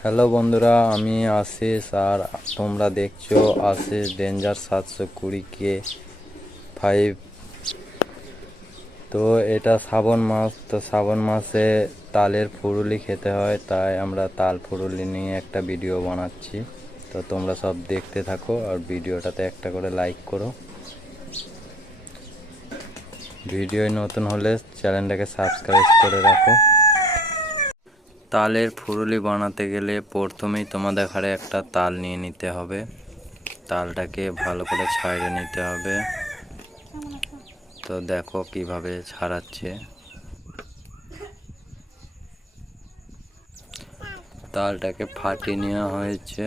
Hello বন্ধুরা, আমি আশিস আর তোমরা দেখছো আশিস ডেঞ্জার 720K5। তো এটা শ্রাবণ মাস, তো শ্রাবণ মাসে তালের ফুরুলি খেতে হয়, তাই আমরা তাল ফুরুলি নিয়ে একটা ভিডিও বানাচ্ছি। তো তোমরা সব দেখতে থাকো আর ভিডিওটাতে একটা করে লাইক করো। ভিডিও নতুন হলে চ্যানেলটাকে সাবস্ক্রাইব করে রাখো। তালের ফুরুলি বানাতে গেলে প্রথমেই তোমাদের ঘরে একটা তাল নিয়ে নিতে হবে। তালটাকে ভালো করে ছাড়িয়ে নিতে হবে। তো দেখো কিভাবে ছাড়াচ্ছে। তালটাকে ফাটিয়ে নেওয়া হয়েছে,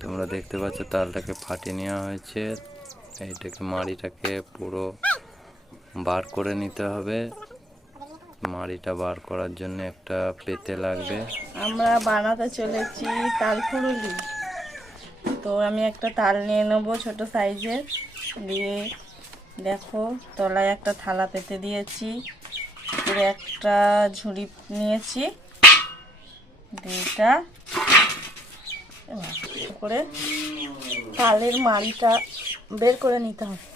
তোমরা দেখতে পাচ্ছ তালটাকে ফাটিয়ে নেওয়া হয়েছে। এইটাকে মাড়িটাকে পুরো বার করে নিতে হবে। মাড়িটা বার করার জন্য একটা পেতে লাগবে। আমরা বানাতে চলেছি তাল ফুরুলি। তো আমি একটা তাল নিয়ে নেবো ছোট সাইজের, দিয়ে দেখো তলায় একটা থালা পেতে দিয়েছি, পুরো একটা ঝুড়ি নিয়েছি। এটা করে তালের মাড়িটা বের করে নিতে হবে।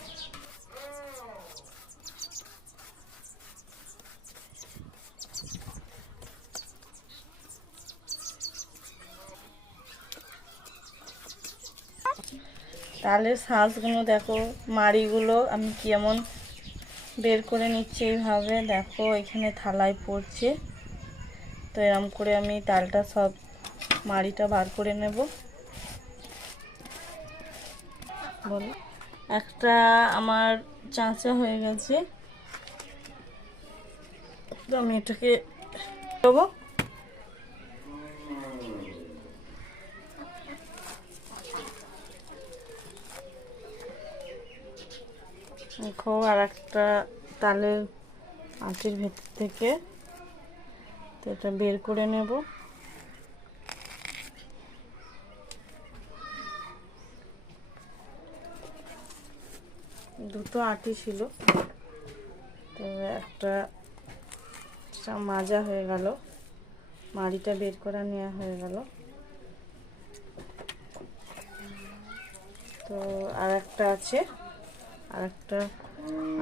তালের শাঁসগুলো দেখো, মাড়িগুলো আমি কেমন বের করে নিচ্ছি। এইভাবে দেখো এখানে থালায় পড়ছে। তো এরকম করে আমি তালটা সব মাড়িটা বার করে নেব। বলো, একটা আমার চাঁচা হয়ে গেছে। তো আমি এটাকে দেবো। দেখো আর একটা তালের আটির ভেতর থেকে তো এটা বের করে নেব। দুটো আটি ছিল, তো একটা মাজা হয়ে গেল, মাড়িটা বের করা নেওয়া হয়ে গেল। তো আর একটা আছে, আর একটা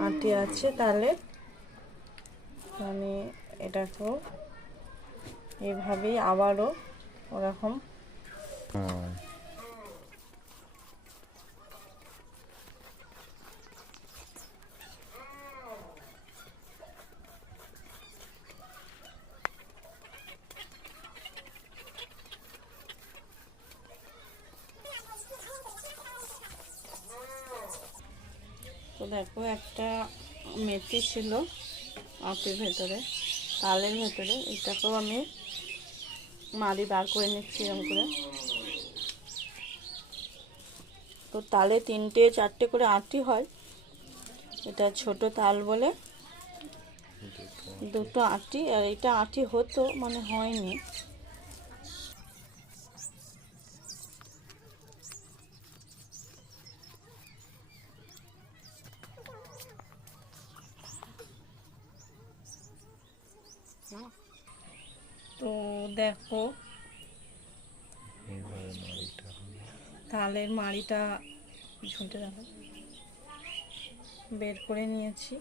আটি আছে তাহলে আমি এটাকেও এইভাবেই আবারও ওরকম তো দেখো একটা মেথি ছিল আটির ভেতরে, তালের ভেতরে, এটাকেও আমি মাড়ি বার করে নিচ্ছি এরকম করে। তো তালে 3-4টে করে আটি হয়, এটা ছোট তাল বলে দুটো আটি। আর এটা আটি হতো মানে হয়নি। তো দেখো তালের মাড়িটা ঝুঁটে দেখো বের করে নিয়েছি।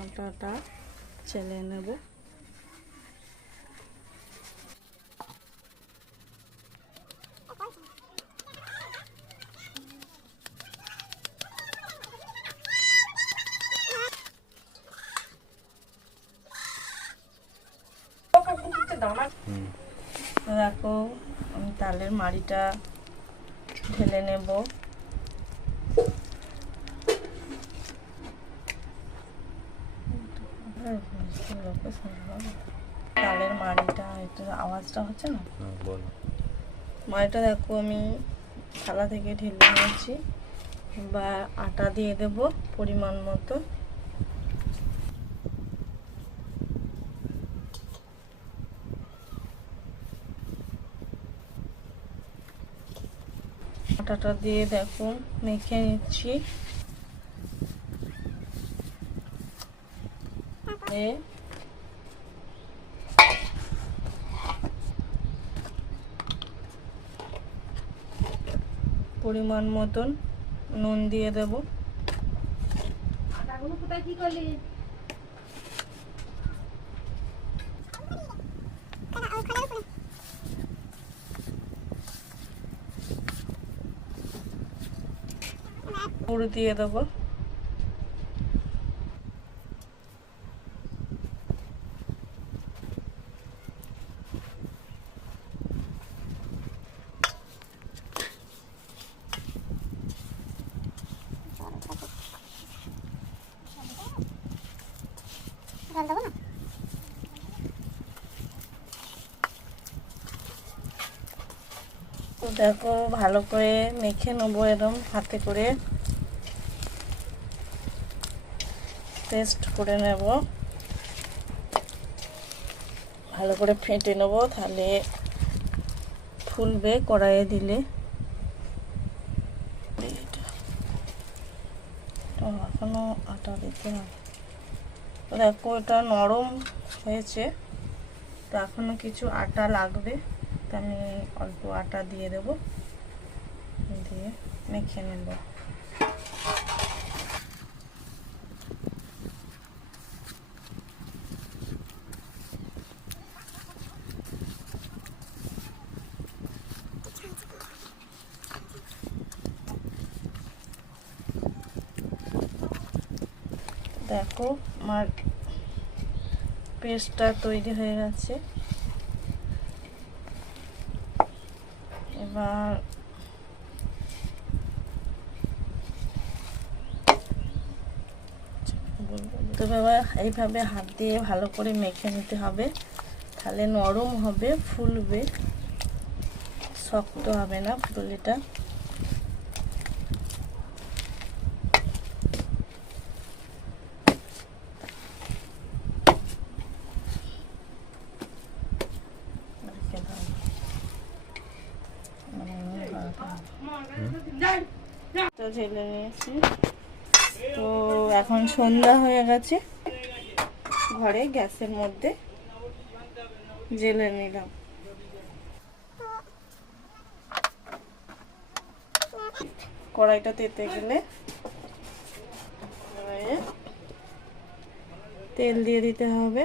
আটাটা চেলে নেব। দেখো আমি তালের মাড়িটা ঢেলে নেব। তালের মাড়িটা একটু আওয়াজটা হচ্ছে না, বলো। মাড়িটা দেখো আমি থালা থেকে ঢেলে নিয়েছি। বা আটা দিয়ে দেব পরিমাণ মতো। আটাটা দিয়ে দেখো মেখে নিচ্ছি। এ পরিমাণ মতন নুন দিয়ে দেব। গুঁড়ো দিয়ে দেবো। তো দেখো ভালো করে মেখে নেবো এরকম হাতে করে, পেস্ট করে নেব, ভালো করে ফেটে নেব, তাহলে ফুলবে কড়াইয়ে দিলে। এখনো আটা দিতে হবে। দেখো এটা নরম হয়েছে, তো এখনো কিছু আটা লাগবে, তো আমি অল্প আটা দিয়ে দেব, দিয়ে মেখে নেব। দেখো আমার পেস্টটা তৈরি হয়ে গেছে। এবার এইভাবে হাত দিয়ে ভালো করে মেখে নিতে হবে, তাহলে নরম হবে, ফুলবে, শক্ত হবে না পুরুলিটা। তো ঢেলে নিয়েছি। তো এখন সন্ধ্যা হয়ে গেছে, ঘরে গ্যাসের মধ্যে জেলে নিলাম। কড়াইটা তেতে গেলে তেল দিয়ে দিতে হবে।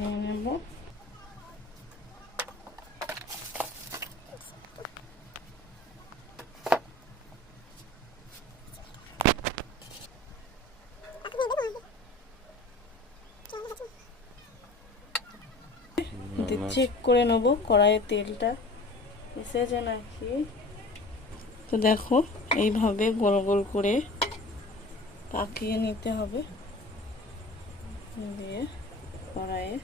নিয়ে নেব। চেক করে নেব কড়াইয়ের তেলটা এসেছে নাকি। তো দেখো এইভাবে গোল গোল করে পাকিয়ে নিতে হবে, দিয়ে কড়াইয়ে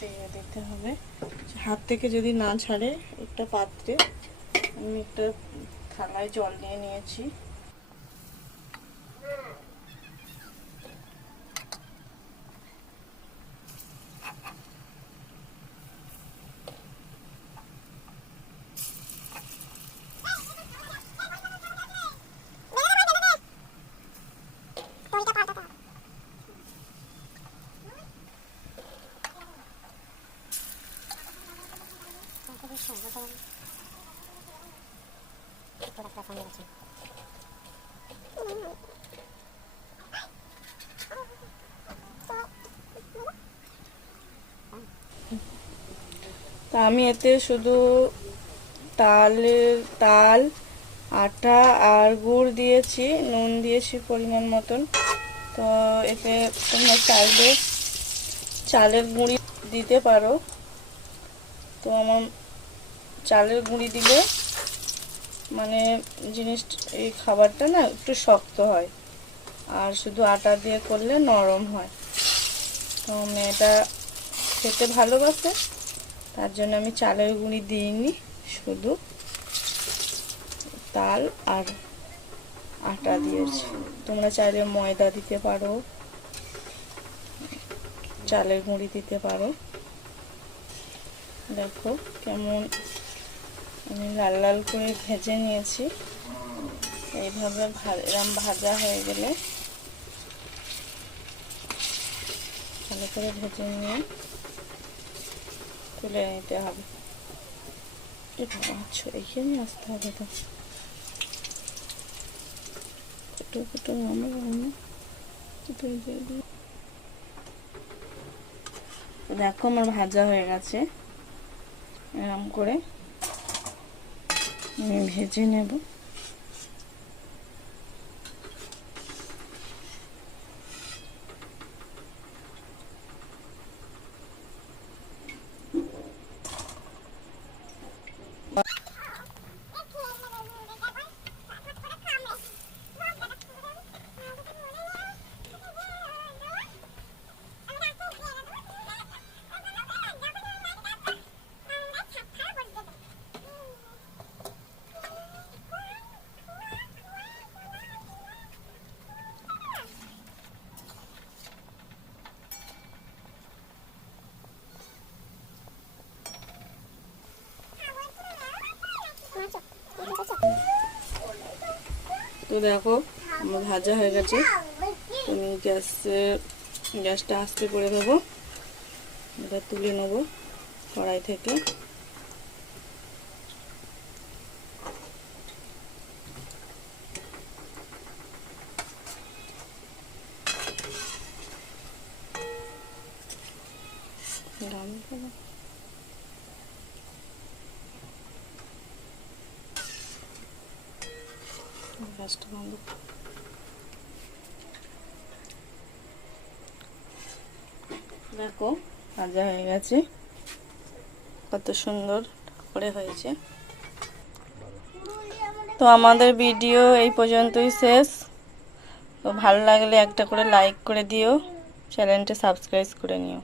দিয়ে দিতে হবে। হাত থেকে যদি না ছাড়ে একটা পাত্রে আমি একটা থালায় জল নিয়ে নিয়েছি। তা আমি এতে শুধু তাল, আটা আর গুড় দিয়েছি, নুন দিয়েছি পরিমাণ মতন। তো এতে তোমরা চাইলে চালের গুঁড়ি দিতে পারো। তো আমার চালের গুঁড়ি দিলে মানে এই খাবারটা না একটু শক্ত হয়, আর শুধু আটা দিয়ে করলে নরম হয়। তো মেয়েটা খেতে ভালোবাসে, তার জন্য আমি চালের গুঁড়ি দিইনি, শুধু তাল আর আটা দিয়েছি। তোমরা চাইলে ময়দা দিতে পারো, চালের গুঁড়ি দিতে পারো। দেখো কেমন আমি লাল লাল করে ভেজে নিয়েছি। এইভাবে এরম ভাজা হয়ে গেলে ভালো করে ভেজে নিয়ে তুলে নিতে হবে। আচ্ছা এখানে আসতে হবে তো ছোটো ছোটো দেখো আমার ভাজা হয়ে গেছে। এরকম করে আমি ভেজে নেব। তো দেখো আমার ভাজা হয়ে গেছে। আমি গ্যাসটা আস্তে করে দেবো। এটা তুলে নেবো কড়াই থেকে। গ্যাসটা বন্ধ। দেখো ভাজা হয়ে গেছে, কত সুন্দর করে হয়েছে। তো আমাদের ভিডিও এই পর্যন্তই শেষ। তো ভালো লাগলে একটা করে লাইক করে দিও, চ্যানেলটা সাবস্ক্রাইব করে নিও।